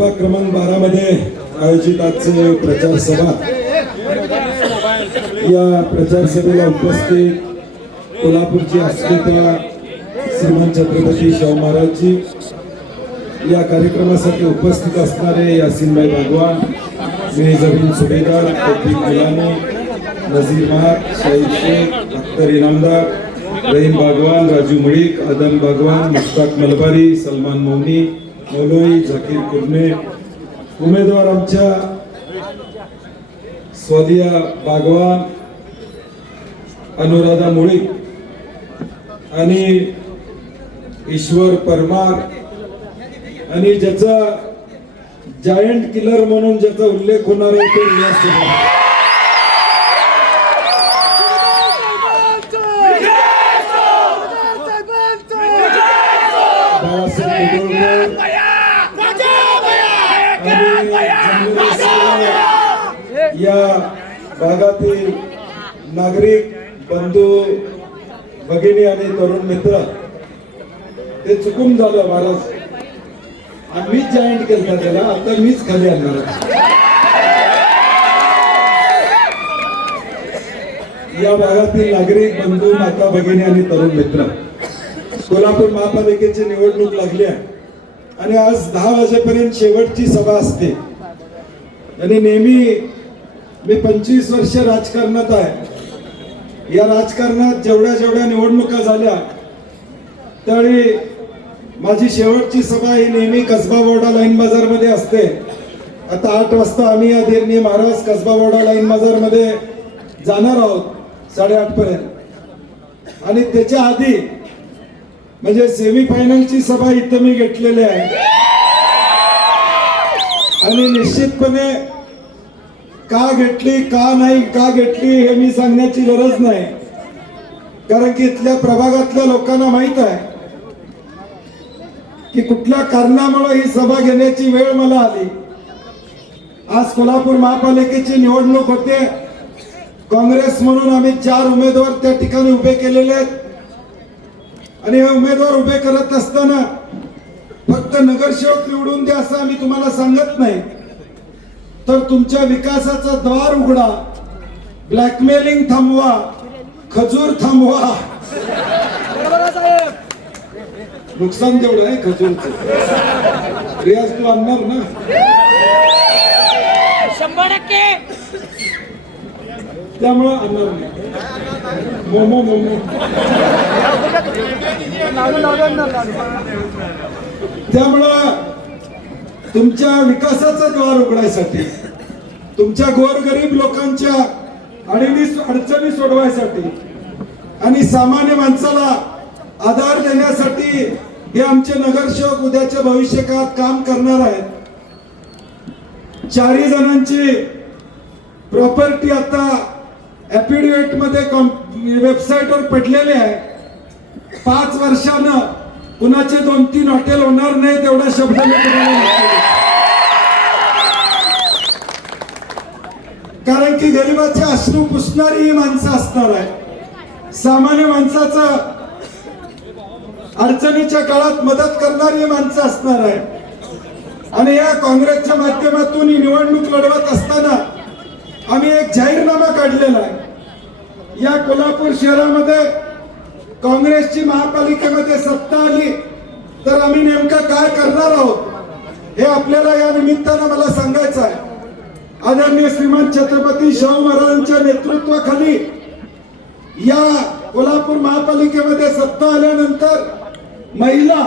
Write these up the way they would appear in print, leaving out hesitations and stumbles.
प्रभाग क्रमांक 12 मध्ये आयोजित आजचे प्रचार सभा, या प्रचार सभेला उपस्थित कोल्हापूरची अस्मिता श्रीमान छत्रपती शाहू महाराजजी, या कार्यक्रमासाठी उपस्थित असणारे यासिनभाई भगवान, जमीन सुभेदार, तौफीक गुलामी, नजीर महार, शाहीद शेख, अख्तर इनामदार, रहीम भगवान, राजू मलिक, आदम भगवान, मुश्ताक मलबारी, सलमान मौनी, मौलवी झाकीर कुर्ने, उमेदवार आमच्या स्वादिया बागवान, अनुराधा मुळीक आणि ईश्वर परमार, आणि ज्याचा जायंट किलर म्हणून ज्याचा उल्लेख होणार आहे ते रियाज सोबत. या भागातील नागरिक बंधू भगिनी आणि तरुण मित्र, ते चुकून झालं महाराज, आम्हीच जॉईंट केलं त्याला, आता मीच खाली आणणार. या भागातील नागरिक बंधू, माता भगिनी आणि तरुण मित्र, कोल्हापूर महापालिकेची निवडणूक लागली आहे आणि आज 10 वाजेपर्यंत शेवटची सभा असते. आणि नेहमी मी 25 वर्ष राजकारणात आहे. या राजकारणात जेवढ्या निवडणुका झाल्या त्यावेळी माझी शेवटची सभा ही नेहमी कसबा बोर्डा लाईन बाजार मध्ये असते. आता 8 वाजता आम्ही आदरणीय महाराज कसबा बोर्डा लाईन बाजार मध्ये जाणार आहोत 8:30 पर्यंत. आणि त्याच्या आधी म्हणजे सेमीफायनलची सभा इथं मी घेतलेली आहे. आणि निश्चितपणे का घेतली, का नाही, का घेतली हे मी सांगण्याची गरज नाही, कारण की इथल्या प्रभागातल्या लोकांना माहित आहे की कुठल्या कारणामुळे ही सभा घेण्याची वेळ मला आली. आज कोल्हापूर महापालिकेची निवडणूक होते. काँग्रेस म्हणून आम्ही 4 उमेदवार त्या ठिकाणी उभे केलेले आहेत. आणि हे उमेदवार उभे करत असताना फक्त नगरसेवक निवडून द्या असं आम्ही तुम्हाला सांगत नाही, तर तुमच्या विकासाचा द्वार उघडा, ब्लॅकमेलिंग थांबवा, खजूर थांबवा. नुकसान तेवढं आहे खजूरचं. रियाज तू आणणार ना? 100%. त्यामुळं आणणार नाही. मोमो त्यामुळं तुमच्या विकासाचं द्वार उघडायसाठी, तुमच्या गोरगरीब लोकांच्या अडचणी सोडवायसाठी आणि सामान्य माणसाला आधार देण्यासाठी हे आमचे नगरसेवक उद्याच्या भविष्य काळात काम करणार आहेत. 4 जणांची प्रॉपर्टी आता ऍफिडेव्हिट मध्ये वेबसाईटवर पडलेली आहे. 5 वर्षानं कुणाचे 2-3 हॉटेल होणार नाही तेवढा शब्द मी तुम्हाला म्हटलेला. कारण की गरिबाचे अश्रू पुसणारी ही माणसं असणार आहे. सामान्य माणसाचं अडचणीच्या काळात मदत करणारी माणसं असणार आहे. आणि या काँग्रेसच्या माध्यमातून ही निवडणूक लढवत असताना आम्ही एक जाहीरनामा काढलेला आहे. या कोल्हापूर शहरामध्ये काँग्रेसची महापालिकेमध्ये सत्ता आली तर आम्ही नेमकं काय करणार आहोत हे आपल्याला या निमित्तानं मला सांगायचं आहे. आदरणीय श्रीमान छत्रपती शाहू महाराजांच्या नेतृत्वाखाली या कोल्हापूर महापालिकेमध्ये सत्ता आल्यानंतर महिला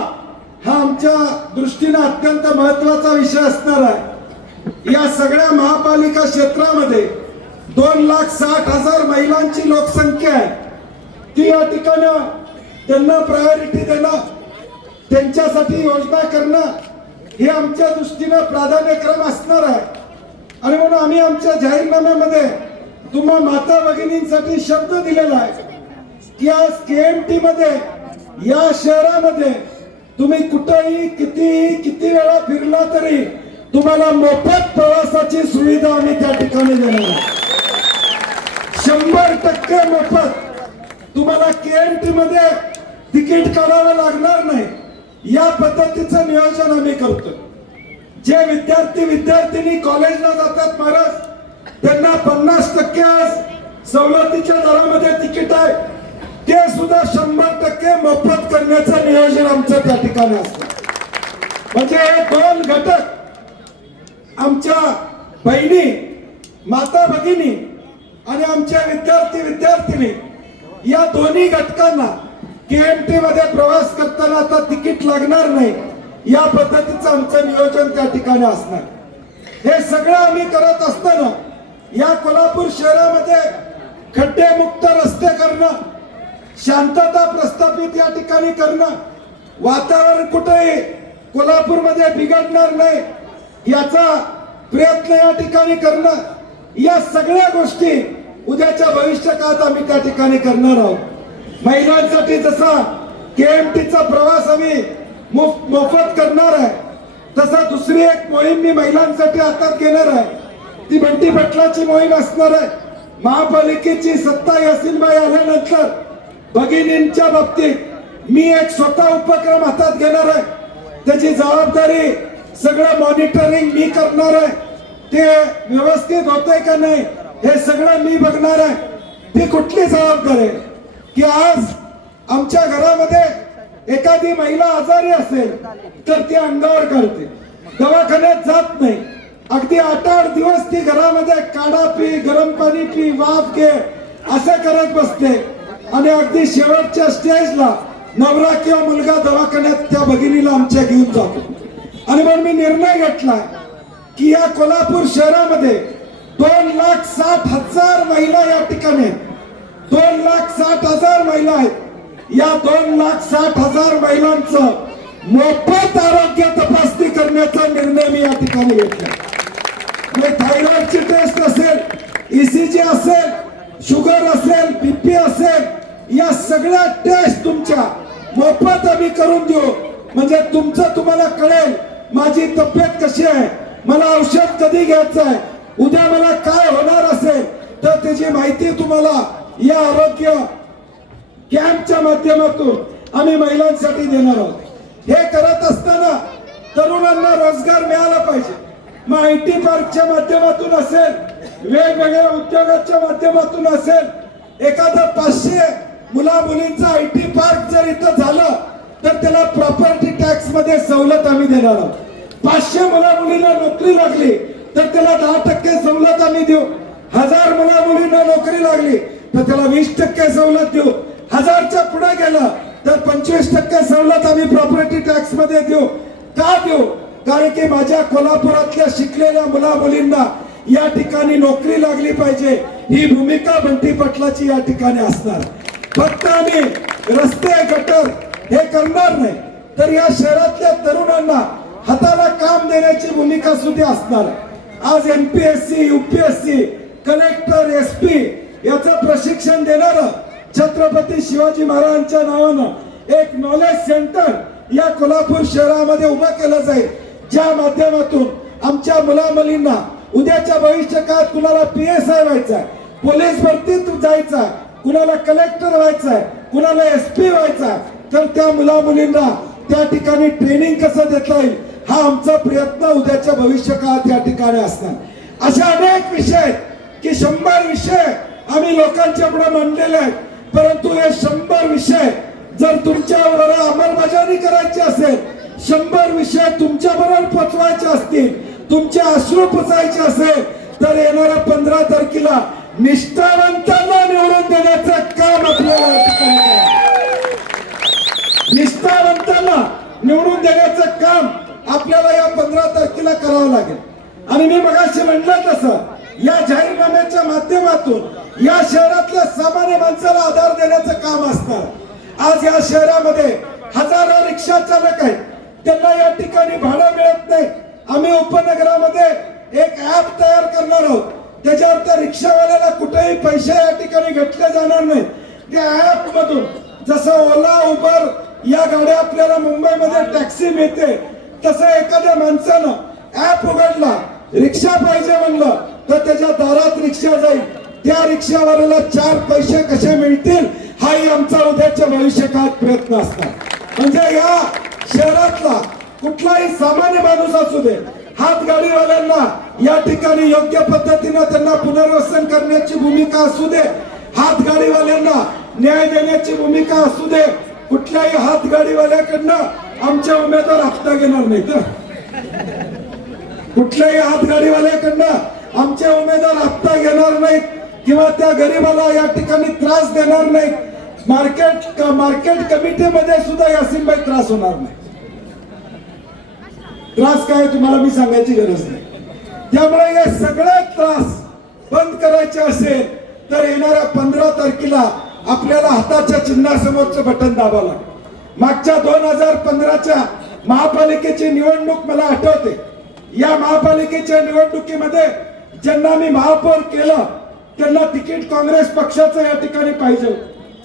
हा आमच्या दृष्टीने अत्यंत महत्वाचा विषय असणार आहे. या सगळ्या महापालिका क्षेत्रामध्ये 2,60,000 महिलांची लोकसंख्या आहे. ती या ठिकाणी त्यांना प्रायोरिटी देणं, त्यांच्यासाठी योजना करणं हे आमच्या दृष्टीने प्राधान्यक्रम असणार आहे. आणि म्हणून आम्ही आमच्या जाहीरनाम्यामध्ये तुम्हा माता भगिनींसाठी शब्द दिलेला आहे की आज KMT मध्ये या शहरामध्ये तुम्ही कुठेही किती वेळा फिरला तरी तुम्हाला मोफत प्रवासाची सुविधा आम्ही त्या ठिकाणी देणार आहे. 100% मोफत. तुम्हाला KMT मध्ये तिकीट काढावं लागणार नाही. या पद्धतीचं नियोजन आम्ही करतो. जे विद्यार्थिनी कॉलेजला जातात महाराज, त्यांना 50% आज सवलतीच्या दरामध्ये तिकीट आहे, ते सुद्धा 100% मोफत करण्याचं नियोजन आमचं त्या ठिकाणी असतं. म्हणजे हे दोन घटक आमच्या बहिणी, माता भगिनी आणि आमच्या विद्यार्थिनी या दोन्ही घटकांना KMT मध्ये प्रवास करताना आता तिकीट लागणार नाही, या पद्धतीचं आमचं नियोजन त्या ठिकाणी असणार. हे सगळं आम्ही करत असताना या कोल्हापूर शहरामध्ये खड्डेमुक्त रस्ते करणं, शांतता प्रस्थापित या ठिकाणी करणं, वातावरण कुठेही कोल्हापूरमध्ये बिघडणार नाही याचा प्रयत्न या ठिकाणी करणं, या सगळ्या गोष्टी उद्याच्या भविष्यकाळात आम्ही त्या ठिकाणी करणार आहोत. महिलांसाठी जसा KMTचा प्रवास आम्ही मोफत करणार आहे, तसा दुसरी एक मोहीम मी महिलांसाठी हातात घेणार आहे. ती बंटी पटलाची मोहीम असणार आहे. महापालिकेची सत्ता यासीनबाई आल्यानंतर भगिनींच्या बाबतीत मी एक स्वतः उपक्रम हातात घेणार आहे. त्याची जबाबदारी सगळं मॉनिटरिंग मी करणार आहे. ते व्यवस्थित होतंय का नाही हे सगळं मी बघणार आहे. ती कुठली जबाबदारी आहे की आज आमच्या घरामध्ये एखादी महिला आजारी असेल तर ती अंगावर काढते, दवाखान्यात जात नाही, अगदी 8-8 दिवस ती घरामध्ये काढा पी, गरम पाणी पी, वाफ घे असं करत बसते आणि अगदी शेवटच्या स्टेजला नवरा किंवा मुलगा दवाखान्यात त्या भगिनीला आमच्या घेऊन जातो. आणि म्हणून मी निर्णय घेतला की या कोल्हापूर शहरामध्ये 2,60,000 महिला या ठिकाणी आहेत. 2,60,000 महिला आहेत. या 2,60,000 महिलांचं मोफत आरोग्य तपासणी करण्याचा निर्णय मी या ठिकाणी घेतला. थायरॉइडची टेस्ट असेल, ECG असेल, शुगर असेल, BP असेल, या सगळ्या टेस्ट तुमच्या मोफत आम्ही करून देऊ. म्हणजे तुमचं तुम्हाला कळेल माझी तब्येत कशी आहे, मला औषध कधी घ्यायचं आहे, उद्या मला काय होणार असेल तर त्याची माहिती तुम्हाला या आरोग्य कॅम्पच्या माध्यमातून आम्ही महिलांसाठी देणार आहोत. हे करत असताना तरुणांना रोजगार मिळाला पाहिजे. मग IT पार्कच्या माध्यमातून असेल, वेगवेगळ्या उद्योगाच्या माध्यमातून असेल, एखादा 500 मुला मुलींचा IT पार्क जर इथं झालं तर त्याला प्रॉपर्टी टॅक्स मध्ये सवलत आम्ही देणार आहोत. 500 मुला मुलींना नोकरी लागली तर त्याला 10% सवलत आम्ही देऊ. 1000 मुला मुलींना नोकरी लागली तर त्याला 20% सवलत देऊ. 1000च्या पुढे गेला तर 25% सवलत आम्ही प्रॉपर्टी टॅक्स मध्ये देऊ. का देऊ? कारण की माझ्या कोल्हापुरातल्या शिकलेल्या मुला मुलींना या ठिकाणी नोकरी लागली पाहिजे, ही भूमिका बंटी पटलाची या ठिकाणी असणार. फक्त आम्ही रस्ते गटर हे करणार नाही तर या शहरातल्या तरुणांना हाताला काम देण्याची भूमिका सुद्धा असणार. आज MPSC, UPSC, कलेक्टर, SP याचं प्रशिक्षण देणार छत्रपती शिवाजी महाराजांच्या नावानं एक नॉलेज सेंटर या कोल्हापूर शहरामध्ये उभं केलं जाईल, ज्या माध्यमातून आमच्या मुला मुलींना उद्याच्या भविष्यकाळात कुणाला PSI व्हायचं आहे, पोलीस भरतीत जायचं आहे, कुणाला कलेक्टर व्हायचं आहे, कुणाला SP व्हायचं आहे, तर त्या मुला मुलींना त्या ठिकाणी ट्रेनिंग कसं देता येईल हा आमचा प्रयत्न उद्याच्या भविष्यकाळात या ठिकाणी असणार. अशा अनेक विषय आहेत की 100 विषय आम्ही लोकांच्या पुढे मांडलेले आहेत. परंतु हे 100 विषय जर तुमच्यावर अंमलबजावणी करायची असेल, 100 विषय तुमच्या बरोबर पोचवायचे असतील, तुमचे अश्रू पुसायचे असेल तर येणाऱ्या 15 तारखेला निष्ठावंतांना निवडून देण्याचं काम आपल्याला या ठिकाणी करायचं. निष्ठावंतांना निवडून देण्याचं काम आपल्याला या 15 तारखेला करावं लागेल. आणि मी मगाशी म्हटलं तसं या जाहीरनाम्याच्या माध्यमातून या शहरातल्या सामान्य माणसाला आधार देण्याचं काम असणार. आज या शहरामध्ये हजारो रिक्षा चालक आहेत, त्यांना या ठिकाणी भाडं मिळत नाही. आम्ही उपनगरामध्ये एक ऍप तयार करणार आहोत, त्याच्यावर त्या रिक्षावाल्याला कुठेही पैसे या ठिकाणी घेतले जाणार नाही. त्या ऍप मधून जसं ओला, उबर या गाड्या आपल्याला मुंबईमध्ये टॅक्सी मिळते, तसं एखाद्या माणसानं ऍप उघडला, रिक्षा पाहिजे म्हणलं तर त्याच्या दारात रिक्षा जाईल. त्या रिक्षावाल्याला 4 पैसे कसे मिळतील हाही आमचा उद्याच्या भविष्यकाळात प्रयत्न असणार. म्हणजे या शहरातला कुठलाही सामान्य माणूस असू दे, हातगाडीवाल्यांना या ठिकाणी योग्य पद्धतीने त्यांना पुनर्वसन करण्याची भूमिका असू दे, हातगाडीवाल्यांना न्याय देण्याची भूमिका असू दे, कुठल्याही हातगाडीवाल्याकडनं आमचे उमेदवार हप्ता घेणार नाहीत. कुठल्याही हातगाडीवाल्याकडनं आमचे उमेदवार हप्ता घेणार नाहीत किंवा त्या गरीबाला या ठिकाणी त्रास देणार नाहीत. मार्केट कमिटीमध्ये सुद्धा यासिनभाई त्रास होणार नाही. त्रास काय तुम्हाला मी सांगायची गरज नाही. त्यामुळे हे सगळे त्रास बंद करायचे असेल तर येणाऱ्या 15 तारखेला आपल्याला हाताच्या चिन्हासमोरचं बटन दाबावं लागेल. मागच्या 2015च्या महापालिकेची निवडणूक मला आठवते. या महापालिकेच्या निवडणुकीमध्ये ज्यांना मी महापौर केलं त्यांना तिकीट काँग्रेस पक्षाचं या ठिकाणी पाहिजे.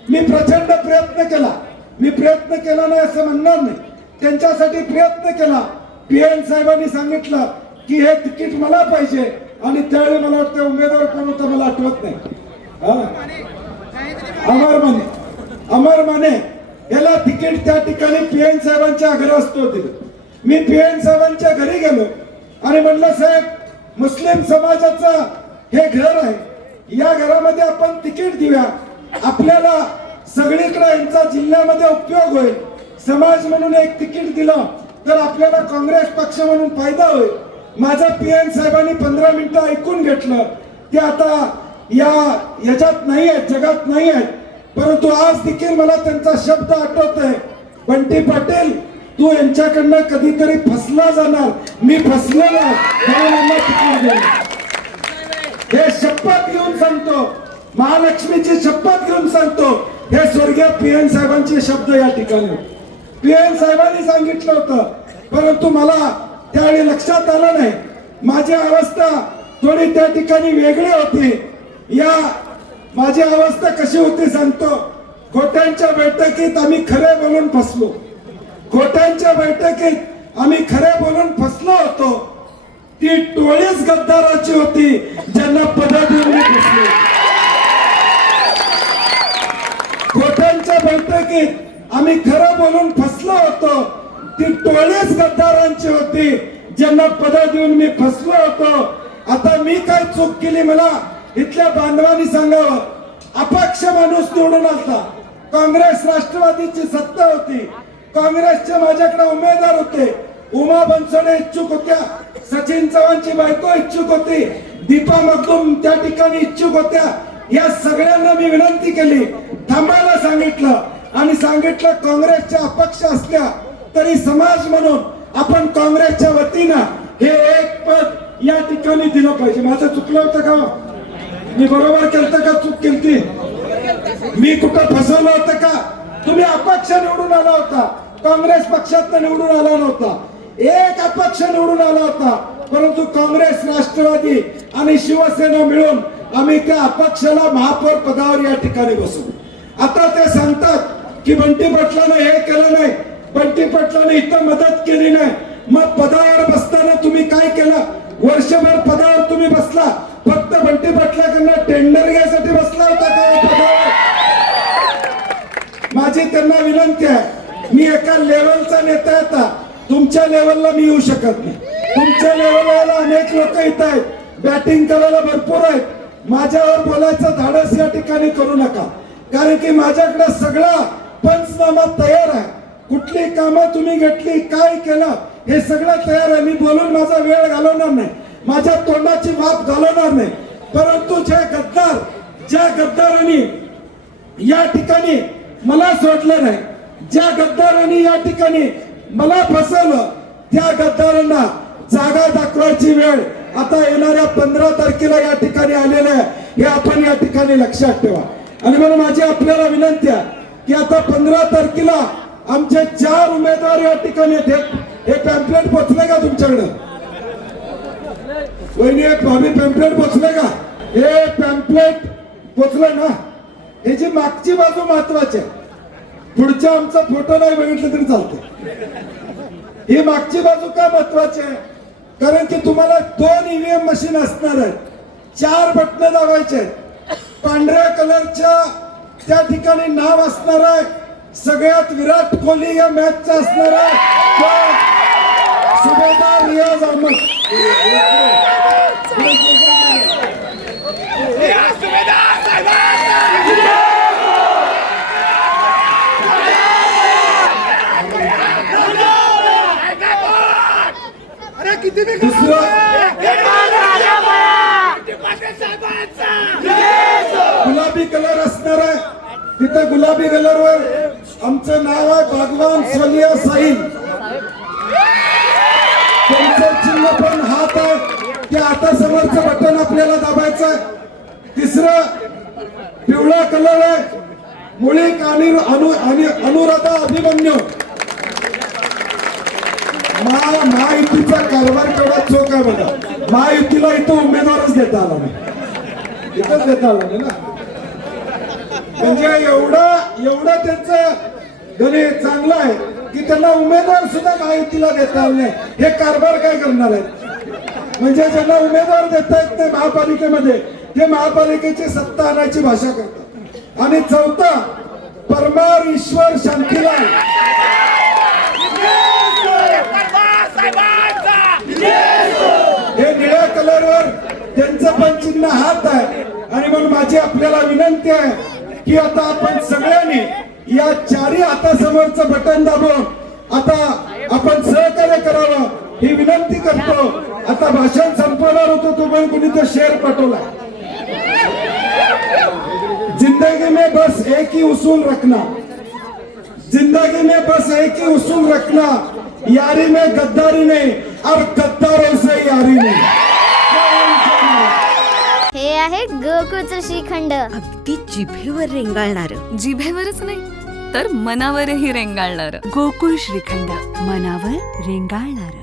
मी प्रचंड प्रयत्न केला. मी प्रयत्न केला नाही असं म्हणणार नाही, त्यांच्यासाठी प्रयत्न केला. PN साहेबांनी सांगितलं की हे तिकीट मला पाहिजे आणि त्यावेळी मला वाटतं उमेदवार कोण होता मला आठवत नाही. अमर माने याला तिकीट त्या ठिकाणी PN साहेबांच्या घरास्तव दिलं. मी PN साहेबांच्या घरी गेलो आणि म्हणलं साहेब, मुस्लिम समाजाचं हे घर आहे, या घरामध्ये आपण तिकीट देऊया, आपल्याला सगळीकडे यांचा जिल्ह्यामध्ये उपयोग होईल. समाज म्हणून एक तिकीट दिलं तर आपल्याला काँग्रेस पक्ष म्हणून फायदा होईल. माझं PN साहेबांनी 15 मिनिटं ऐकून घेतलं. ते आता याच्यात नाही आहेत, जगात नाही आहेत, परंतु आज देखील मला त्यांचा शब्द आठवतोय, बंटी पाटील तू यांच्याकडनं कधीतरी फसला जाणार. मी फसलो नाही म्हणून यांना तिकीट देणार. हे शपथ घेऊन सांगतो, महालक्ष्मीची शपथ घेऊन सांगतो. हे स्वर्गीय PN साहेबांचे शब्द या ठिकाणी. PN साहेबांनी सांगितलं होतं, परंतु मला त्यावेळी लक्षात आलं नाही. माझी अवस्था थोडी त्या ठिकाणी वेगळी होती. माझी अवस्था कशी होती सांगतो. खोट्यांच्या बैठकीत आम्ही खरे बोलून फसलो. खोट्यांच्या बैठकीत आम्ही खरे बोलून फसलो होतो. ती टोळीच गद्दाराची होती ज्यांना पद देऊन मी फसलो. खोट्यांच्या बैठकीत आम्ही खरं बोलून फसलो होतो. ती टोळीच गद्दारांची होती ज्यांना पद देऊन मी फसलो होतो. आता मी काय चूक केली मला इथल्या बांधवांनी सांगावं. अपक्ष माणूस निवडून आलता. काँग्रेस राष्ट्रवादीची सत्ता होती. काँग्रेसचे माझ्याकडे उमेदवार होते. उमा बनसोडे इच्छुक होत्या, सचिन चव्हाणची बायको इच्छुक होती, दीपा मगदूम त्या ठिकाणी इच्छुक होत्या. या सगळ्यांना मी विनंती केली, थांबायला सांगितलं आणि सांगितलं काँग्रेसच्या अपक्ष असल्या तरी समाज म्हणून आपण काँग्रेसच्या वतीनं हे एक पद या ठिकाणी दिलं पाहिजे. माझं चुकलं होतं का? मी बरोबर केलं का चूक केली? मी कुठं फसवलं होतं का? तुम्ही अपक्ष निवडून आला होता, काँग्रेस पक्षात निवडून आला नव्हता. एक अपक्ष निवडून आला होता, परंतु काँग्रेस, राष्ट्रवादी आणि शिवसेना मिळून आम्ही त्या अपक्षाला महापौर पदावर या ठिकाणी बसू. आता ते सांगतात की बंटी पाटलाने हे केलं नाही, बंटी पाटलाने इथं मदत केली नाही. मग पदावर बसताना तुम्ही काय केलं? वर्षभर पदावर तुम्ही बसला, फक्त बंटी पाटलाकडनं टेंडर घ्यायसाठी बसला होता का पदावर? माझी त्यांना विनंती आहे, मी एका लेवलचा नेता आहे, तुमच्या लेवलला मी येऊ शकत नाही. तुमच्या लेवलला अनेक लोक येत आहेत, बॅटिंग करायला भरपूर आहेत. माझ्यावर बोलायचं धाडस या ठिकाणी करू नका, कारण की माझ्याकडे सगळा पंचनामा तयार आहे. कुठली कामं तुम्ही घेतली, काय केलं, हे सगळं तयार आहे. मी बोलून माझा वेळ घालवणार नाही, माझ्या तोंडाची वाफ घालवणार नाही. परंतु ज्या गद्दारांनी या ठिकाणी मला सोडलं नाही, ज्या गद्दारांनी या ठिकाणी मला फसवलं, त्या गद्दारांना जागा दाखवायची वेळ आता येणाऱ्या 15 तारखेला या ठिकाणी आलेलं आहे. हे आपण या ठिकाणी लक्षात ठेवा. आणि म्हणून माझी आपल्याला विनंती आहे की आता 15 तारखेला आमचे 4 उमेदवार या ठिकाणी आहेत. हे पॅम्पलेट पोचले का तुमच्याकडे? वहिनी पॅम्पलेट पोचले का? हे पॅम्पलेट पोचलं ना? हे जी मागची बाजू महत्वाची आहे. पुढच्या आमचा फोटो नाही बघितलं तरी चालते. ही मागची बाजू का महत्वाची आहे? कारण की तुम्हाला 2 EVM मशीन असणार आहेत, 4 बटन दाबायचे आहेत. पांढऱ्या कलरच्या त्या ठिकाणी नाव असणार आहे. सगळ्यात विराट कोहली या मॅचचा असणार आहे, सुभेदार रियाज अहमद. दुसरं गुलाबी कलर असणार आहे, तिथे गुलाबी कलरवर आमचं नाव आहे भगवान सोनिया साहिल. त्यांचं चिन्ह पण हात आहे, त्या हातासमोरचं बटन आपल्याला दाबायचं आहे. तिसरं पिवळा कलर आहे, मुळीक आणि अनुराधा अभिमन्यू. महायुतीचा कारभार केवढा चोख आहे बघा. महायुतीला इथं उमेदवारच देता आला नाही, इथंच देता आला नाही ना. म्हणजे एवढं त्यांचं गणित चांगलं आहे की त्यांना उमेदवार सुद्धा महायुतीला देता आला नाही. हे कारभार काय करणार आहेत? म्हणजे ज्यांना उमेदवार देता येत नाही महापालिकेमध्ये, ते महापालिकेची सत्ता आणायची भाषा करतात. आणि चौथा परमार ईश्वर शांतीलाल, हे निळ्या कलरवर त्यांचं पण चिन्ह हात आहे. आणि म्हणून माझी आपल्याला विनंती आहे की आता आपण सगळ्यांनी या चारही हातासमोरचं बटन दाबून आता आपण सहकार्य करावं ही विनंती करतो. आता भाषण संपवणार होतो, तुम्ही कुणी तो शेअर पाठवला. जिंदगी में बस एक ही उसूल रखना, जिंदगी में बस एक ही उसूल रखना, यारी में गद्दारी नहीं और गद्दारों से यारी नहीं. हे आहे गोकुळचं श्रीखंड. अगदी जिभेवर रेंगाळणार. जिभेवरच नाही तर मनावरही रेंगाळणार. गोकुळ श्रीखंड, मनावर रेंगाळणार.